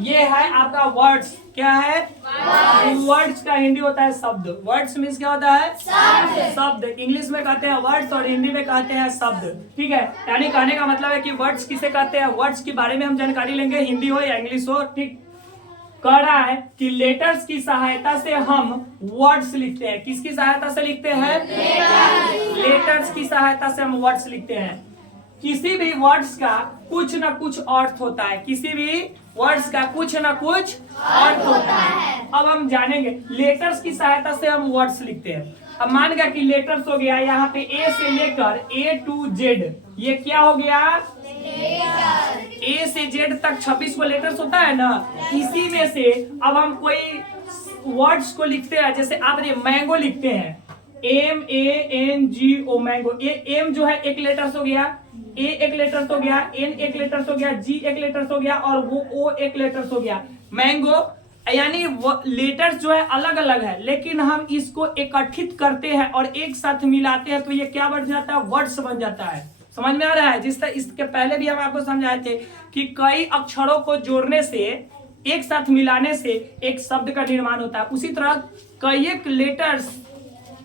ये है आपका वर्ड्स। क्या है? वर्ड्स का हिंदी होता है शब्द। वर्ड्स मीन्स क्या होता है? शब्द। इंग्लिश में कहते हैं वर्ड्स और हिंदी में कहते हैं शब्द। ठीक है, यानी कहने का मतलब है कि वर्ड्स किसे कहते हैं, वर्ड्स के बारे में हम जानकारी लेंगे, हिंदी हो या इंग्लिश हो। ठीक, कह रहा है कि लेटर्स की सहायता से हम वर्ड्स लिखते हैं। किसकी सहायता से लिखते हैं? लेटर्स की सहायता से हम वर्ड्स लिखते हैं। किसी भी वर्ड्स का कुछ ना कुछ अर्थ होता है। किसी भी वर्ड्स का कुछ ना कुछ अर्थ होता है। अब हम जानेंगे लेटर्स की सहायता से हम वर्ड्स लिखते हैं। अब मान गया कि लेटर्स हो गया यहाँ पे ए से लेकर ए टू जेड। ये क्या हो गया? ए से जेड तक 26 को लेटर्स होता है ना। इसी में से अब हम कोई वर्ड्स को लिखते हैं। जैसे आप मैंगो लिखते हैं, MANGO मैंगो। ये एम जो है एक लेटर्स हो गया, ए एक लेटर्स हो गया, एन एक लेटर्स हो गया, जी एक लेटर्स हो गया और वो ओ एक लेटर्स हो गया। मैंगो यानी लेटर्स जो है अलग अलग है, लेकिन हम इसको एकत्रित करते हैं और एक साथ मिलाते हैं तो ये क्या बन जाता है? वर्ड्स बन जाता है। समझ में आ रहा है? जिस तरह इसके पहले भी हम आपको समझाए थे कि कई अक्षरों को जोड़ने से, एक साथ मिलाने से एक शब्द का निर्माण होता है। उसी तरह कई एक लेटर्स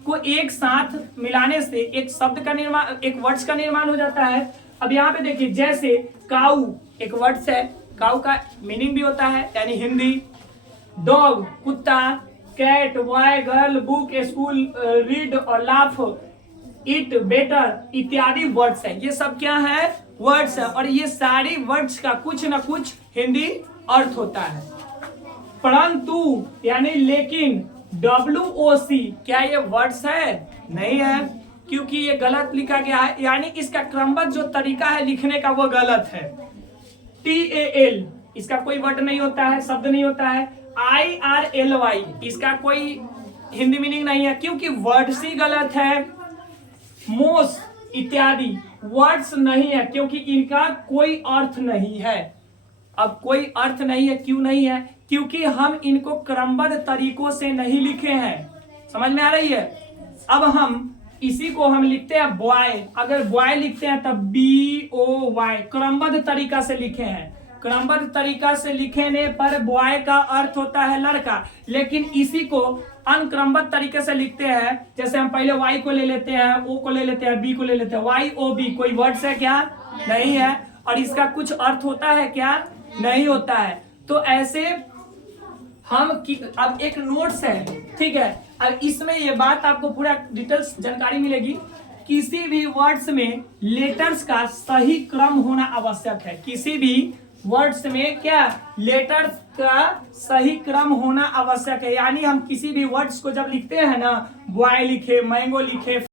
को एक साथ मिलाने से एक शब्द का निर्माण, एक वर्ड्स का निर्माण हो जाता है। अब यहाँ पे देखिए, जैसे काऊ एक वर्ड्स है, काऊ का मीनिंग भी होता है यानी हिंदी। डॉग कुत्ता, cat boy girl, book school, read और लाफ, इट बेटर इत्यादि वर्ड्स है। ये सब क्या है? वर्ड्स है। और ये सारी वर्ड्स का कुछ ना कुछ हिंदी अर्थ होता है। परंतु यानी लेकिन, WOC क्या ये वर्ड्स है? नहीं है, क्योंकि ये गलत लिखा गया है, यानी इसका क्रमबद्ध जो तरीका है लिखने का वो गलत है। TAL इसका कोई वर्ड नहीं होता है, शब्द नहीं होता है। IRLY इसका कोई हिंदी मीनिंग नहीं है, क्योंकि वर्ड्स ही गलत है। मोस इत्यादि वर्ड्स नहीं है, क्योंकि इनका कोई अर्थ नहीं है। अब कोई अर्थ नहीं है, क्यों नहीं है? क्योंकि हम इनको क्रमबद्ध तरीकों से नहीं लिखे हैं। समझ में आ रही है? अब हम इसी को हम लिखते हैं बॉय। अगर बॉय लिखते हैं तब BOY क्रमबद्ध तरीका से लिखे हैं। क्रमबद्ध तरीका से लिखने पर बॉय का अर्थ होता है लड़का, लेकिन इसी को अनक्रमबद्ध तरीके से लिखते हैं। जैसे हम पहले Y को ले लेते हैं, O को ले लेते हैं, B को ले लेते हैं। YOB कोई वर्ड्स है क्या? नहीं है। और इसका कुछ अर्थ होता है क्या? नहीं होता है। तो ऐसे हम अब एक नोट्स है, ठीक है। अब इसमें ये बात आपको पूरा डिटेल्स जानकारी मिलेगी। किसी भी वर्ड्स में लेटर्स का सही क्रम होना आवश्यक है। किसी भी वर्ड्स में क्या? लेटर्स का सही क्रम होना आवश्यक है। यानी हम किसी भी वर्ड्स को जब लिखते हैं ना, बॉय लिखे, मैंगो लिखे,